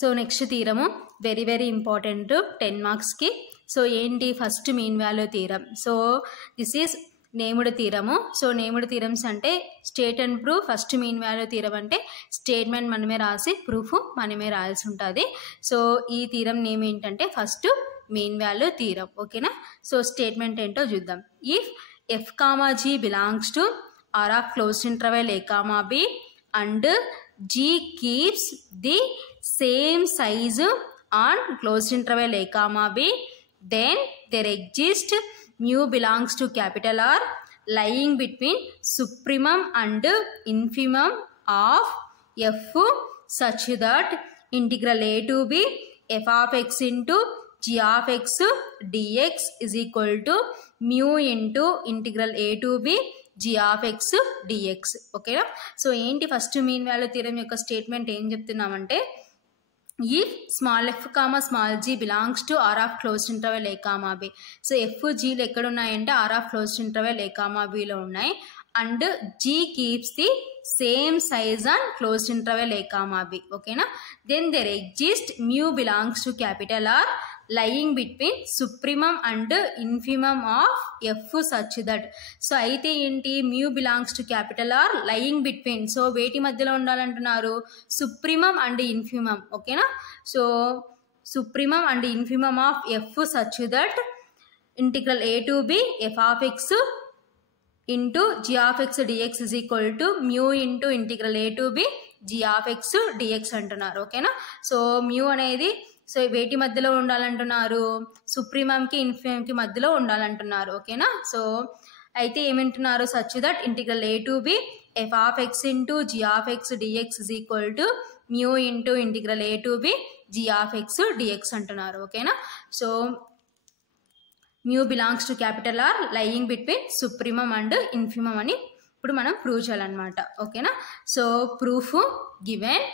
So next theorem very important 10 మార్క్స్కి. So ఏంటి first mean value theorem. So this is named theorem. So named theorems అంటే state and proof. First mean value theorem అంటే statement మనమే రాసి proof మనమే రాయాల్సి ఉంటుంది. సో ఈ థీరం నేమ్ ఏంటంటే ఫస్ట్ మీన్ వాల్యూ థీరం. ఓకేనా. సో స్టేట్మెంట్ ఏంటో చూద్దాం. If f, g belongs to R of closed interval a, b and g keeps the same size on closed interval a, b, then there exists mu belongs to capital R lying between supremum and infimum of f such that integral a to b f of x into g of x dx is equal to mu into integral a to b g of x dx. ఓకేనా. So ఏంటి first mean value theorem యొక్క statement ఏం చెప్తున్నామంటే if small F comma small G belongs to R of closed interval A comma B. So F జీలు ఎక్కడ ఉన్నాయంటే R of closed interval A comma బిలో ఉన్నాయి. And G keeps the same size on closed interval A comma B. ఓకేనా. Then there exist mu belongs to capital R lying between supremum and infimum of f such that. So అయితే ఏంటి mu belongs to capital R lying between. So వేటి మధ్యలో ఉండాలంటున్నారు supremum and infimum. ఓకేనా. So supremum and infimum of f such that integral A to B F of X into G of X dx is equal to mu into integral A to B G of X dx అంటున్నారు. ఓకేనా. So mu అనేది so వేటి మధ్యలో ఉండాలంటున్నారు సుప్రీమంకి ఇన్ఫిమమ్కి మధ్యలో ఉండాలంటున్నారు. ఓకేనా. So అయితే ఏమంటున్నారు such that integral A to B F of X into G of X dx is equal to mu into integral A to B G of X dx అంటున్నారు. ఓకేనా. So mu belongs to capital R lying between supremum and infimum అని ఇప్పుడు మనం prove చేయాలన్నమాట. ఓకేనా. So proof given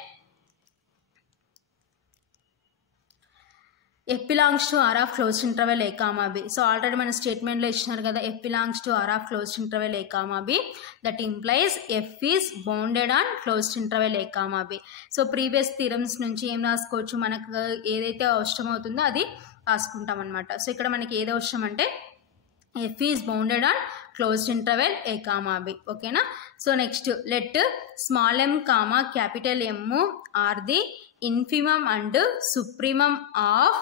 f belongs to R of closed interval a comma b. So already మన స్టేట్మెంట్లో ఇచ్చినారు కదా f belongs to R of closed interval a comma b. That implies f is bounded on closed interval a comma b. So previous theorems నుంచి ఏం రాసుకోవచ్చు మనకు ఏదైతే అవసరం అవుతుందో అది రాసుకుంటాం అనమాట. సో ఇక్కడ మనకి ఏది అవసరం అంటే f is bounded on closed interval a comma b. ఓకేనా. So next let small m comma capital m are the infimum and supremum of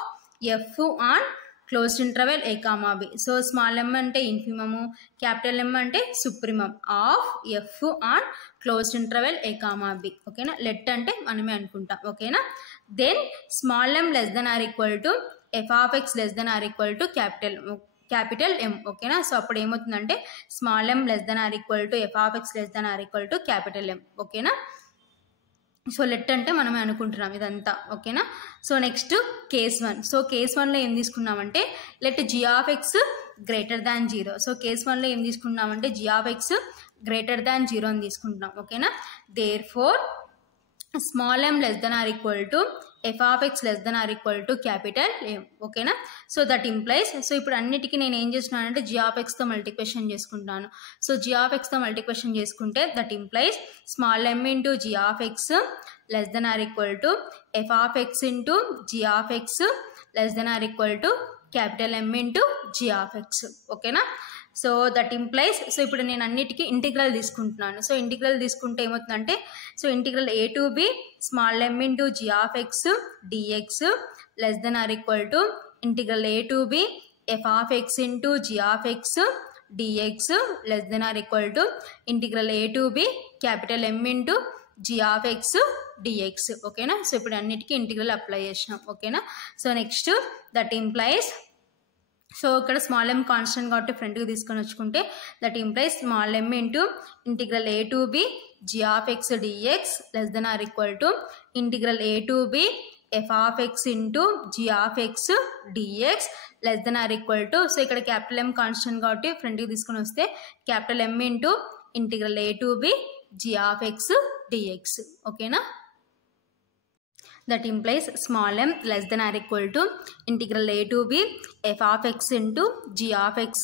f on closed interval a comma b. So small m అంటే infimum, capital m అంటే supremum of f on closed interval a comma b. ఓకేనా. Let అంటే మనమే అనుకుంటాం. ఓకేనా. Then small m less than or equal to f of x less than or equal to capital m. ఓకేనా. So అప్పుడు ఏమవుతుందంటే small m less than or equal to f of x less than or equal to capital m. ఓకేనా. So let అంటే మనమే అనుకుంటున్నాం ఇదంతా. ఓకేనా. So next case 1. So case 1లో ఏం తీసుకున్నామంటే let G of X greater than 0. So case 1లో ఏం తీసుకున్నామంటే G of X greater than 0 అని తీసుకుంటున్నాం. ఓకేనా. There for small m less than or equal to F of X less than or equal to capital m. ఓకేనా. So that implies so ఇప్పుడు అన్నిటికీ నేను ఏం చేస్తున్నానంటే జీ ఆఫ్ ఎక్స్తో మల్టిప్లికేషన్ చేసుకుంటాను. సో జీ ఆఫ్ ఎక్స్తో మల్టిప్లికేషన్ చేసుకుంటే that implies small m into G of X less than or equal to F of X into G of X less than or equal to capital m into G of x. ఓకేనా. So that implies so ఇప్పుడు నేను అన్నిటికీ integral తీసుకుంటున్నాను. So integral తీసుకుంటే ఏమవుతుందంటే so integral A to b small m into G of X dx less than or equal to integral A to B F of X into G of X dx less than or equal to integral A to B capital m into G of X dx. ఓకేనా. So ఇప్పుడు అన్నిటికీ integral apply చేసినాం. ఓకేనా. So next that implies so ఇక్కడ small m constant కాబట్టి ఫ్రంట్కి తీసుకొని వచ్చుకుంటే that implies small m into integral A to B G of X dx less than or equal to integral A to B F of X into G of X dx less than or equal to so ఇక్కడ capital m constant కాబట్టి ఫ్రంట్కి తీసుకొని వస్తే capital m into integral A to B G of X dx. ఓకేనా. That implies small m less than or equal to integral a to b f of x into g of x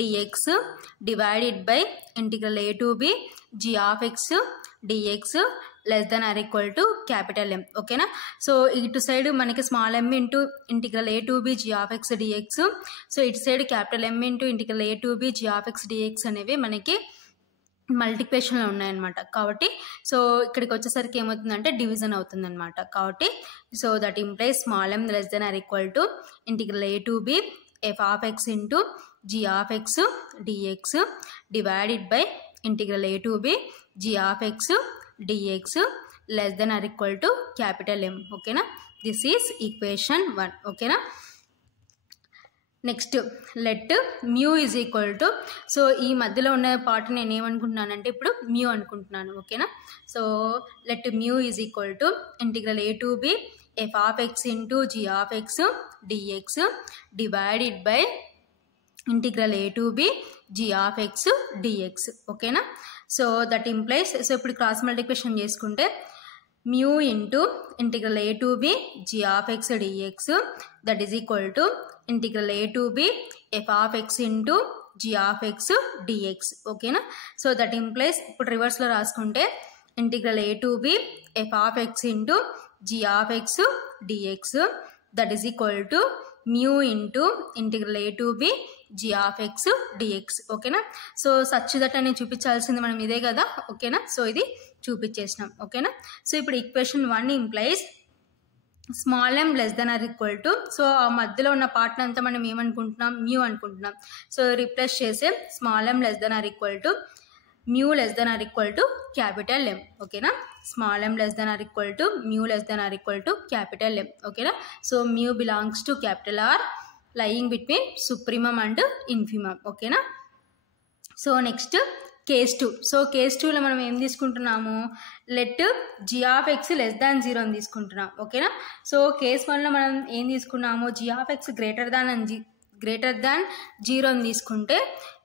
dx divided by integral a to b g of x dx less than or equal to capital M. ఓకేనా. So ఇటు side మనకి small m into integral a to b g of x dx, so ఇటు side capital M into integral a to b g of x dx అనేవి మనకి మల్టిప్లికేషన్లో ఉన్నాయన్నమాట. కాబట్టి so ఇక్కడికి వచ్చేసరికి ఏమవుతుందంటే డివిజన్ అవుతుందన్నమాట. కాబట్టి so that implies small m less than or equal to integral a to b f of x into g of x dx divided by integral a to b g of x dx less than or equal to capital M. ఓకేనా. This is equation 1. ఓకేనా. Next let mu is equal to, so ఈ మధ్యలో ఉన్న part నేను ఏమనుకుంటున్నానంటే ఇప్పుడు mu అనుకుంటున్నాను. ఓకేనా. So let mu is equal to integral a to b f of x into g of x dx divided by integral a to b g of x dx. ఓకేనా. So that implies, so ఇప్పుడు cross multiplication చేసుకుంటే mu into integral a to b g of x dx that is equal to integral a to b f of x into g of x dx. ఓకేనా. So that implies ఇప్పుడు రివర్స్లో రాసుకుంటే integral a to b f of x into g of x dx that is equal to mu into integral a to b g of x dx. ఓకేనా. So such that అని చూపించాల్సింది మనం ఇదే కదా. ఓకేనా. So ఇది చూపించేసినాం. ఓకేనా. సో ఇప్పుడు equation 1 implies small m less than or equal to, so ఆ మధ్యలో ఉన్న పార్ట్ అంతా మనం ఏమనుకుంటున్నాం, మ్యూ అనుకుంటున్నాం. సో రీప్లేస్ చేసే small m less than or equal to mu less than or equal to capital M. ఓకేనా. Small m less than or equal to mu less than or equal to capital M. ఓకేనా. So mu belongs to capital R lying between supremum and infimum. ఓకేనా. So next case 2. So case 2లో మనం ఏం తీసుకుంటున్నాము, let g of x less than 0 అని తీసుకుంటున్నాం. ఓకేనా. So case 1లో మనం ఏం తీసుకున్నాము, g of x greater than 0 అని తీసుకుంటే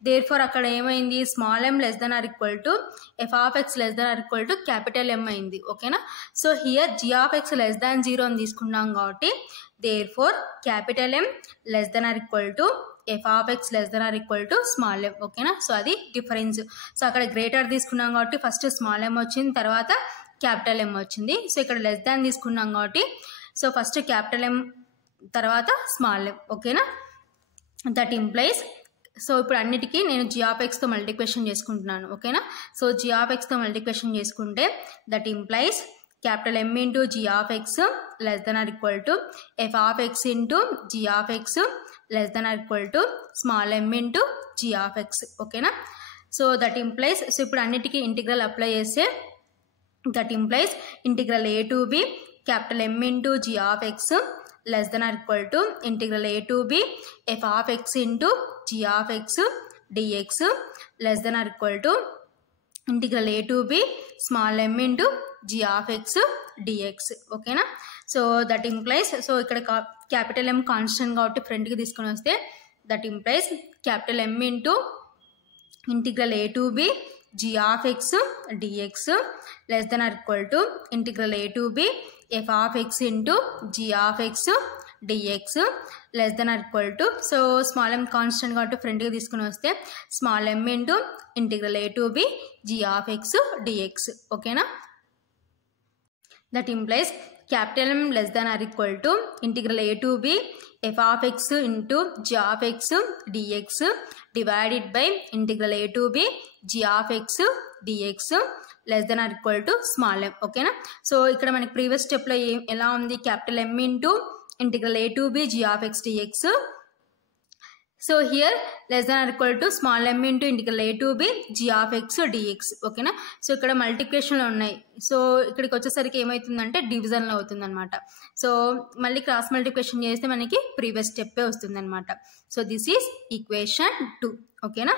దేర్ ఫోర్ అక్కడ ఏమైంది, small m less than or equal to f of x less than or equal to capital M అయింది. ఓకేనా. So here g of x less than 0 అని తీసుకున్నాం కాబట్టి therefore capital M less than or equal to f of x less than or equal to small m. ఓకేనా. So అది difference. So అక్కడ greater తీసుకున్నాం కాబట్టి ఫస్ట్ స్మాల్ m వచ్చింది, తర్వాత క్యాపిటల్ M వచ్చింది. సో ఇక్కడ లెస్ దాన్ తీసుకున్నాం కాబట్టి సో ఫస్ట్ క్యాపిటల్ M తర్వాత స్మాల్ m. ఓకేనా. దట్ ఇంప్లైస్, సో ఇప్పుడు అన్నిటికీ నేను g ఆఫ్ x తో మల్టిప్లికేషన్ చేసుకుంటున్నాను. ఓకేనా. సో g ఆఫ్ x తో మల్టిప్లికేషన్ చేసుకుంటే that implies capital M into g of x less than or equal to f of x into g of x less than or equal to small m into g of x. ఓకేనా. So that implies, so ఇప్పుడు అన్నిటికీ integral apply చేస్తే that implies integral a to b capital M into g of x less than or equal to integral a to b f of x into g of x dx less than or equal to integral a to b small m into g of x dx. ఓకేనా. So that implies, so ఇక్కడ capital M constant కాబట్టి ఫ్రంట్కి తీసుకొని వస్తే that implies capital M into integral a to b g of x dx less than or equal to integral a to b f of x into g of x dx less than or equal to, so small m constant కాబట్టి ఫ్రంట్కి తీసుకుని వస్తే small m into integral a to b g of x dx. ఓకేనా. That implies capital M less than or equal to integral a to b f of x into g of x dx divided by integral a to b g of x dx less than or equal to small m. ఓకేనా. So ఇక్కడ మనకి previous స్టెప్లో ఎలా ఉంది, capital M into integral a to b g of x dx. So here less than or equal to small m into integral a to b g of x dx. ఓకేనా. So ఇక్కడ మల్టిప్లికేషన్లో ఉన్నాయి. So ఇక్కడికి వచ్చేసరికి ఏమవుతుందంటే డివిజన్లో అవుతుంది అనమాట. సో మళ్ళీ క్రాస్ మల్టిప్లికేషన్ చేస్తే మనకి ప్రీవియస్ స్టెప్పే వస్తుంది అనమాట. So this is equation 2. ఓకేనా.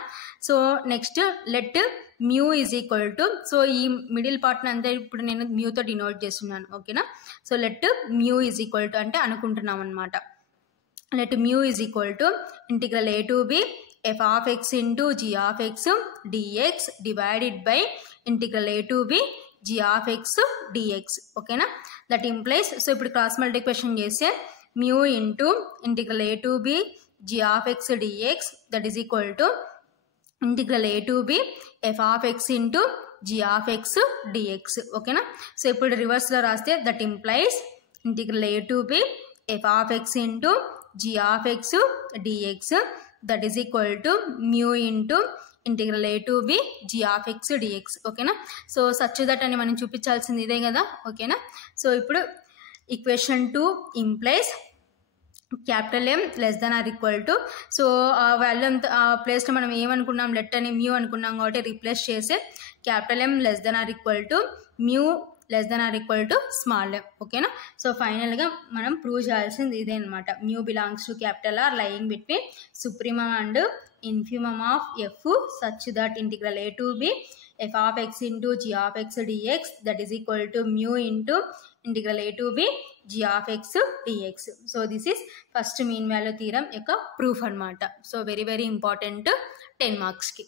So next let mu is equal to, so ఈ మిడిల్ పార్ట్ని అంతా ఇప్పుడు నేను మ్యూతో డినోట్ చేస్తున్నాను. ఓకేనా. So let mu is equal to అంటే అనుకుంటున్నాం అనమాట. Let mu is equal to integral a to b f of x into g of x dx divided by integral a to b g of x dx. ఓకేనా. That implies, so ఇప్పుడు cross multiplication చేస్తే mu into integral a to b g of x dx that is equal to integral a to b f of x into g of x dx. ఓకేనా. So ఇప్పుడు రివర్స్లో రాస్తే that implies integral a to b f of x into g of x dx that is equal to mu into integral a to b g of x dx. ఓకేనా. So such that అని మనం చూపించాల్సింది ఇదే కదా. ఓకేనా. So ఇప్పుడు equation 2 implies capital M less than or equal to, so value ప్లేస్లో మనం ఏమనుకున్నాం, లెట్ అని మ్యూ అనుకున్నాం కాబట్టి రీప్లేస్ చేసి capital M less than or equal to mu less than or equal to small m. ఓకేనా. సో ఫైనల్గా మనం ప్రూవ్ చేయాల్సింది ఇదే అనమాట. Mu belongs to capital R lying between supremum and infimum of f such that integral a to b f of x into g of x dx that is equal to mu into integral a to b g of x dx. So this is first mean value theorem యొక్క proof అన్నమాట. So very very important 10 మార్క్స్కి.